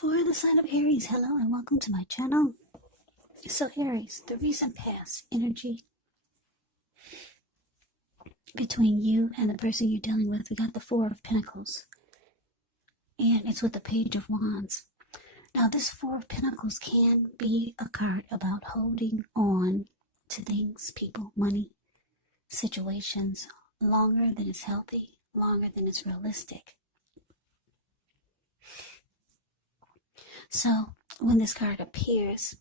For the sign of Aries, hello and welcome to my channel. So Aries, the recent past energy between you and the person you're dealing with, we got the Four of Pentacles. And it's with the Page of Wands. Now this Four of Pentacles can be a card about holding on to things, people, money, situations, longer than is healthy, longer than is realistic. So when this card appears,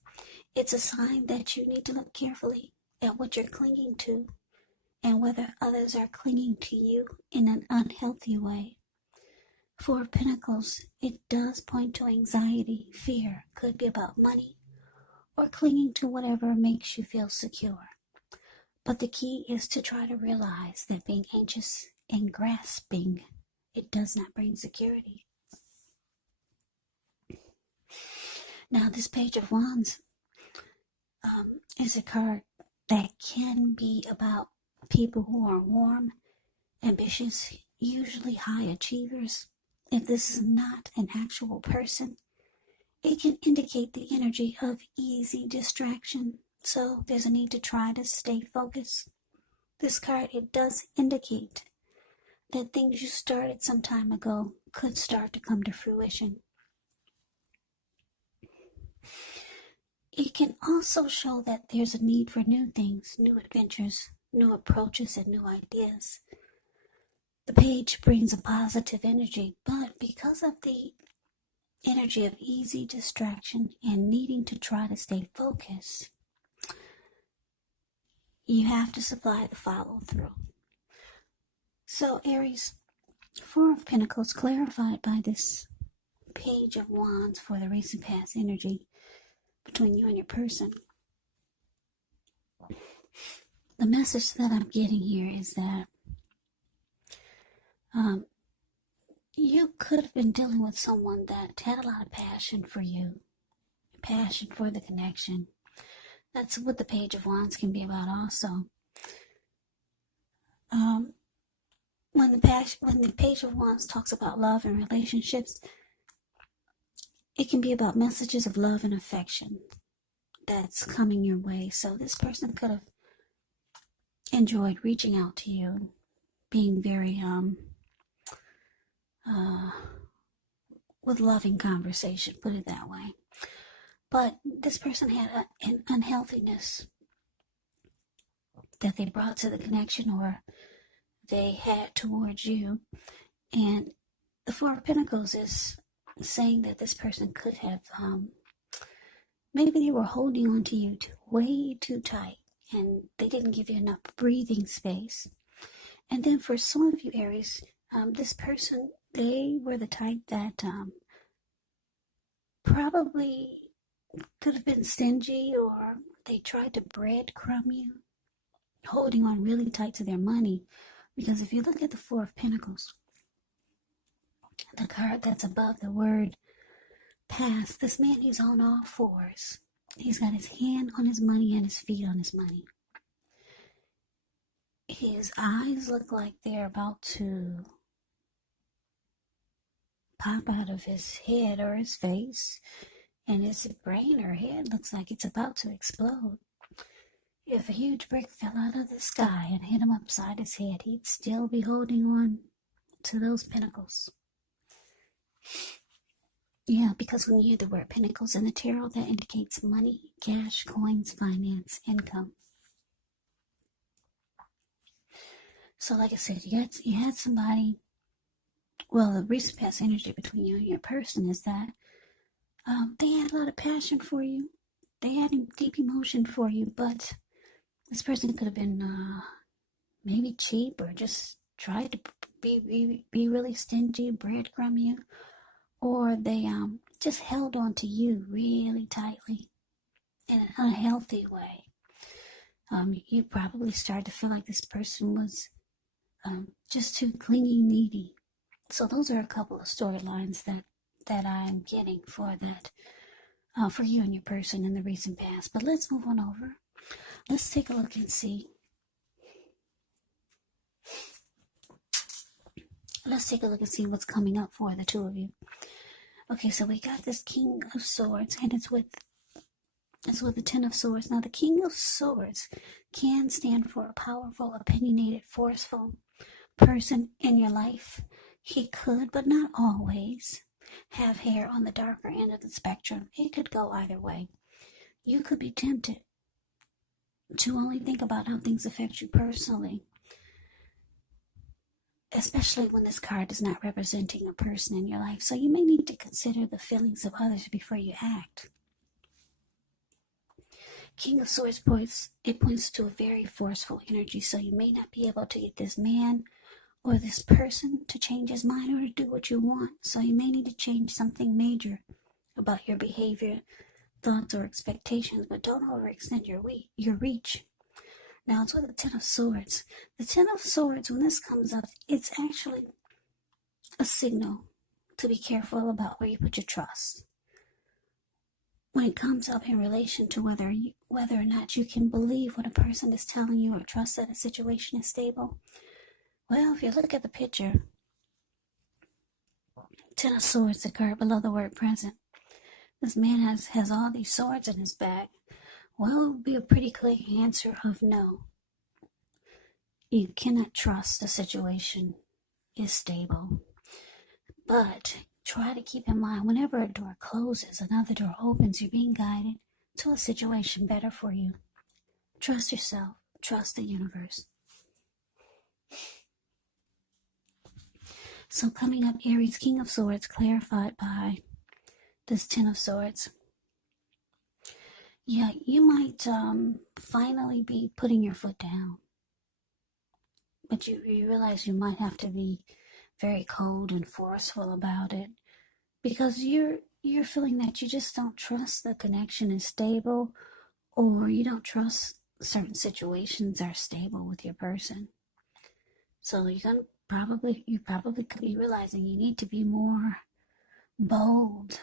it's a sign that you need to look carefully at what you're clinging to and whether others are clinging to you in an unhealthy way. Four of Pentacles, it does point to anxiety, fear, could be about money or clinging to whatever makes you feel secure. But the key is to try to realize that being anxious and grasping, it does not bring security. Now, this Page of Wands is a card that can be about people who are warm, ambitious, usually high achievers. If this is not an actual person, it can indicate the energy of easy distraction. So there's a need to try to stay focused. This card, it does indicate that things you started some time ago could start to come to fruition. It can also show that there's a need for new things, new adventures, new approaches, and new ideas. The page brings a positive energy, but because of the energy of easy distraction and needing to try to stay focused, you have to supply the follow through. So Aries, Four of Pentacles clarified by this Page of Wands for the recent past energy between you and your person. The message that I'm getting here is that you could have been dealing with someone that had a lot of passion for you, passion for the connection. That's what the Page of Wands can be about also. When the Page of Wands talks about love and relationships, it can be about messages of love and affection that's coming your way. So this person could have enjoyed reaching out to you, being very with loving conversation, put it that way. But this person had an unhealthiness that they brought to the connection or they had towards you. And the Four of Pentacles is saying that this person could have, maybe they were holding on to you way too tight and they didn't give you enough breathing space. And then for some of you Aries, this person, they were the type that probably could have been stingy, or they tried to breadcrumb you, holding on really tight to their money. Because if you look at the Four of Pentacles, the card that's above the word past, this man, he's on all fours. He's got his hand on his money and his feet on his money. His eyes look like they're about to pop out of his head or his face, and his brain or head looks like it's about to explode. If a huge brick fell out of the sky and hit him upside his head, he'd still be holding on to those pentacles. Yeah, because when you hear the word pentacles in the tarot, that indicates money, cash, coins, finance, income. So like I said, you had somebody, well, the recent past energy between you and your person is that they had a lot of passion for you. They had deep emotion for you, but this person could have been maybe cheap or just tried to be really stingy, breadcrumb you, or they just held on to you really tightly in an unhealthy way. You probably started to feel like this person was just too clingy, needy. So those are a couple of storylines that I'm getting for that, for you and your person in the recent past. But let's move on over. Let's take a look and see. Let's take a look and see what's coming up for the two of you. Okay, so we got this King of Swords, and it's with the Ten of Swords. Now, the King of Swords can stand for a powerful, opinionated, forceful person in your life. He could, but not always, have hair on the darker end of the spectrum. It could go either way. You could be tempted to only think about how things affect you personally, especially when this card is not representing a person in your life. So you may need to consider the feelings of others before you act. King of Swords points to a very forceful energy, so you may not be able to get this man or this person to change his mind or to do what you want. So you may need to change something major about your behavior, thoughts, or expectations, but don't overextend your reach. Now it's with the Ten of Swords. The Ten of Swords, when this comes up, it's actually a signal to be careful about where you put your trust. When it comes up in relation to whether or not you can believe what a person is telling you or trust that a situation is stable, well, if you look at the picture, Ten of Swords, the card below the word present, this man has all these swords in his bag. Well, it would be a pretty clear answer of no. You cannot trust the situation is stable. But try to keep in mind, whenever a door closes, another door opens. You're being guided to a situation better for you. Trust yourself. Trust the universe. So coming up, Aries, King of Swords, clarified by this Ten of Swords. Yeah, you might finally be putting your foot down. But you realize you might have to be very cold and forceful about it, because you're feeling that you just don't trust the connection is stable, or you don't trust certain situations are stable with your person. So you probably could be realizing you need to be more bold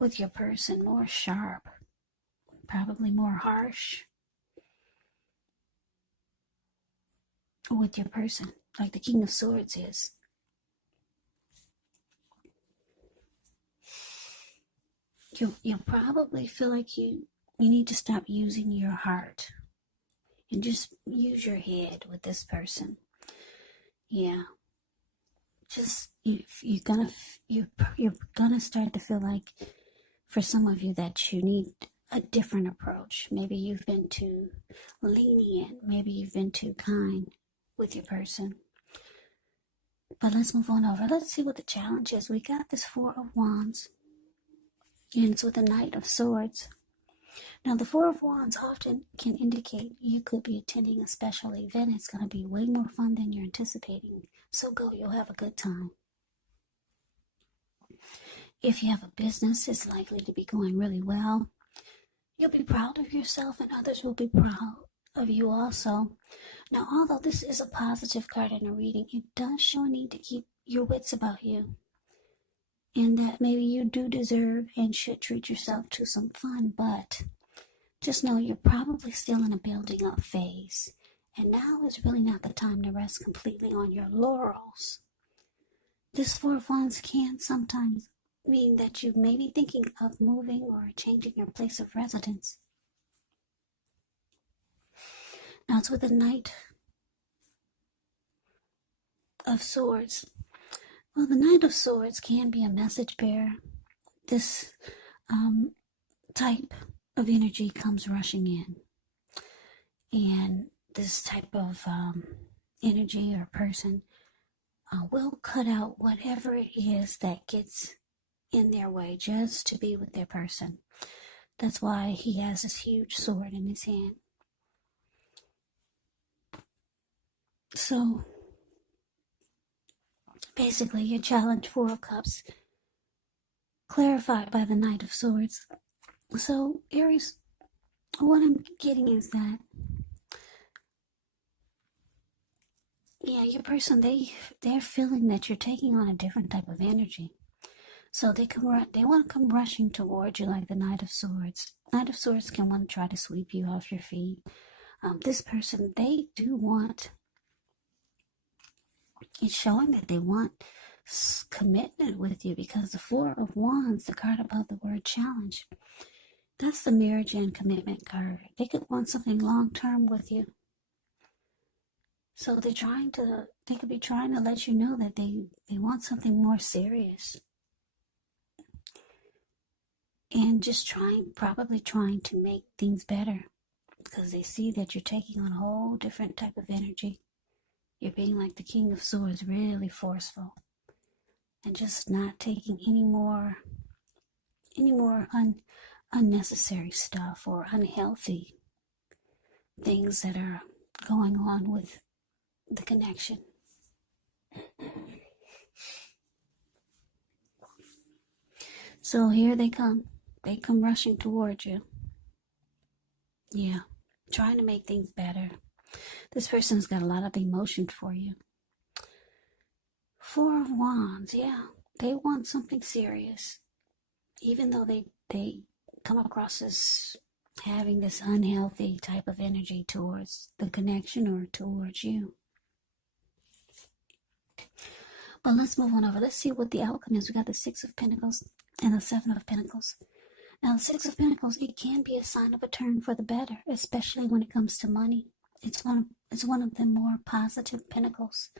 with your person, more sharp, probably more harsh with your person, like the King of Swords is. You'll probably feel like you need to stop using your heart and just use your head with this person. Yeah, just you're gonna start to feel like, for some of you, that you need a different approach. Maybe you've been too lenient. Maybe you've been too kind with your person. But let's move on over. Let's see what the challenge is. We got this Four of Wands. And it's with the Knight of Swords. Now, the Four of Wands often can indicate you could be attending a special event. It's going to be way more fun than you're anticipating. So go, you'll have a good time. If you have a business, it's likely to be going really well. You'll be proud of yourself, and others will be proud of you also. Now, although this is a positive card in a reading, it does show a need to keep your wits about you, and that maybe you do deserve and should treat yourself to some fun, but just know you're probably still in a building up phase, and now is really not the time to rest completely on your laurels. This Four of Wands can sometimes mean that you may be thinking of moving or changing your place of residence. Now it's with the Knight of Swords. Well, the Knight of Swords can be a message bearer. This type of energy comes rushing in. And this type of energy or person will cut out whatever it is that gets in their way just to be with their person. That's why he has this huge sword in his hand. So basically, your challenge, Four of Cups, clarified by the Knight of Swords. So Aries, what I'm getting is that, yeah, your person, they're feeling that you're taking on a different type of energy. So they want to come rushing towards you like the Knight of Swords. Knight of Swords can want to try to sweep you off your feet. This person, they do want, it's showing that they want commitment with you, because the Four of Wands, the card above the word challenge, that's the marriage and commitment card. They could want something long-term with you. So they could be trying to let you know that they want something more serious. And just probably trying to make things better, because they see that you're taking on a whole different type of energy. You're being like the King of Swords, really forceful, and just not taking any more unnecessary stuff or unhealthy things that are going on with the connection. So here they come. They come rushing towards you. Yeah, trying to make things better. This person's got a lot of emotion for you. Four of Wands, yeah. They want something serious. Even though they come across as having this unhealthy type of energy towards the connection or towards you. But let's move on over. Let's see what the outcome is. We got the Six of Pentacles and the Seven of Pentacles. Now, the Six of Pentacles, it can be a sign of a turn for the better, especially when it comes to money. It's one of the more positive pentacles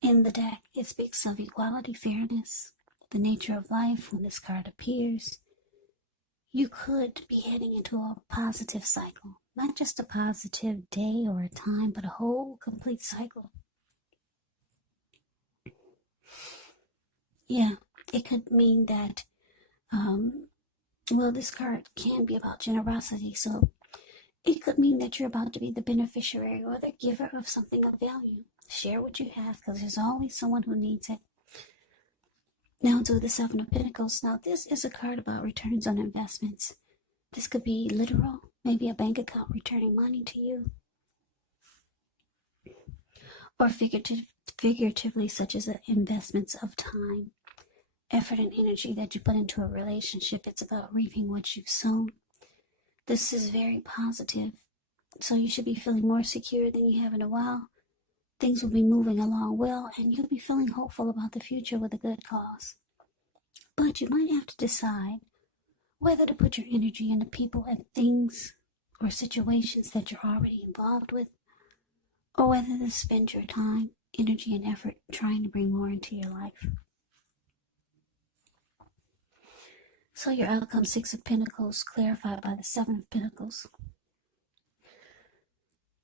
in the deck. It speaks of equality, fairness, the nature of life. When this card appears, you could be heading into a positive cycle. Not just a positive day or a time, but a whole complete cycle. Yeah, it could mean that, this card can be about generosity, so it could mean that you're about to be the beneficiary or the giver of something of value. Share what you have, because there's always someone who needs it. Now to the Seven of Pentacles. Now this is a card about returns on investments. This could be literal, maybe a bank account returning money to you. Or figuratively, such as investments of time, effort, and energy that you put into a relationship. It's about reaping what you've sown. This is very positive. So you should be feeling more secure than you have in a while. Things will be moving along well, and you'll be feeling hopeful about the future with a good cause. But you might have to decide whether to put your energy into people and things or situations that you're already involved with, or whether to spend your time, energy, and effort trying to bring more into your life. So your outcome, Six of Pentacles, clarified by the Seven of Pentacles.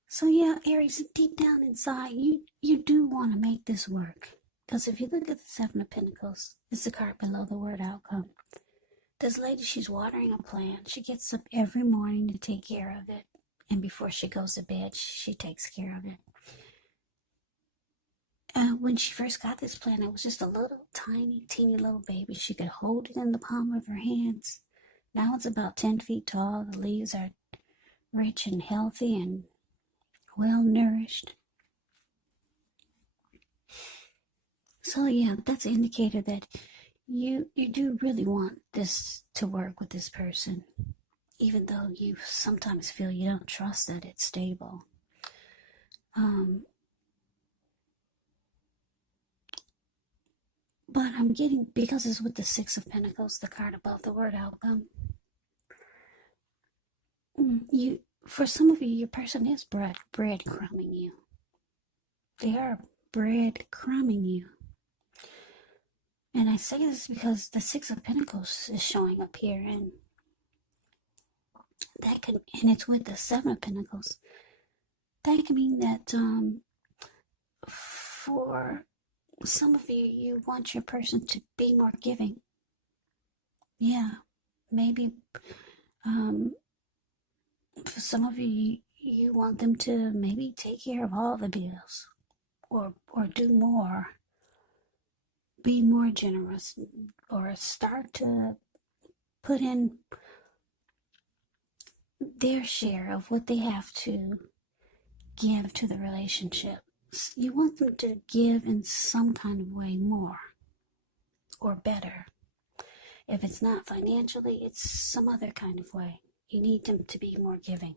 So yeah, Aries, deep down inside, you do want to make this work. Because if you look at the Seven of Pentacles, it's the card below the word outcome. This lady, she's watering a plant. She gets up every morning to take care of it. And before she goes to bed, she takes care of it. When she first got this plant, it was just a little tiny, teeny little baby. She could hold it in the palm of her hands. Now it's about 10 feet tall. The leaves are rich and healthy and well nourished. So yeah, that's an indicator that you do really want this to work with this person, even though you sometimes feel you don't trust that it's stable. But I'm getting, because it's with the Six of Pentacles, the card above the word outcome. For some of you, your person is breadcrumbing you. They are breadcrumbing you. And I say this because the Six of Pentacles is showing up here, and it's with the Seven of Pentacles. That can mean that for some of you, you want your person to be more giving. Yeah, maybe for some of you, you want them to maybe take care of all the bills, or do more. Be more generous, or start to put in their share of what they have to give to the relationship. You want them to give in some kind of way more or better. If it's not financially, it's some other kind of way. You need them to be more giving.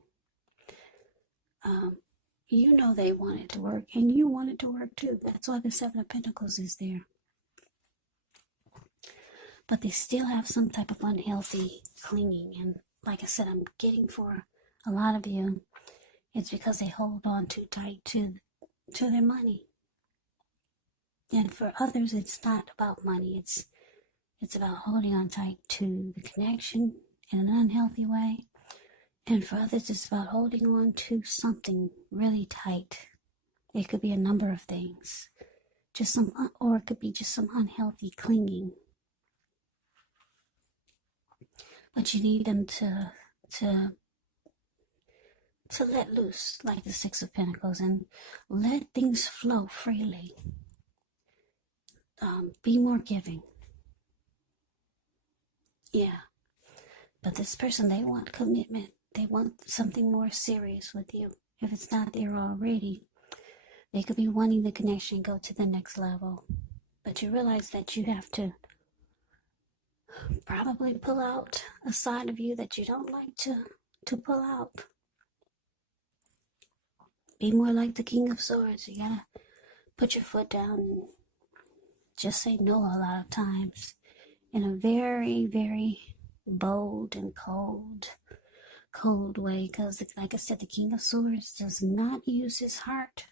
You know they want it to work, and you want it to work too. That's why the Seven of Pentacles is there. but they still have some type of unhealthy clinging. And like I said, I'm getting for a lot of you, it's because they hold on too tight to their money. And for others, it's not about money. It's about holding on tight to the connection in an unhealthy way. And for others, it's about holding on to something really tight. It could be a number of things, or it could be just some unhealthy clinging. But you need them to let loose, like the Six of Pentacles, and let things flow freely. Be more giving. Yeah. But this person, they want commitment. They want something more serious with you. If it's not there already, they could be wanting the connection go to the next level. But you realize that you have to probably pull out a side of you that you don't like to pull out. Be more like the King of Swords. You gotta put your foot down and just say no a lot of times in a very, very bold and cold way. Because, like I said, the King of Swords does not use his heart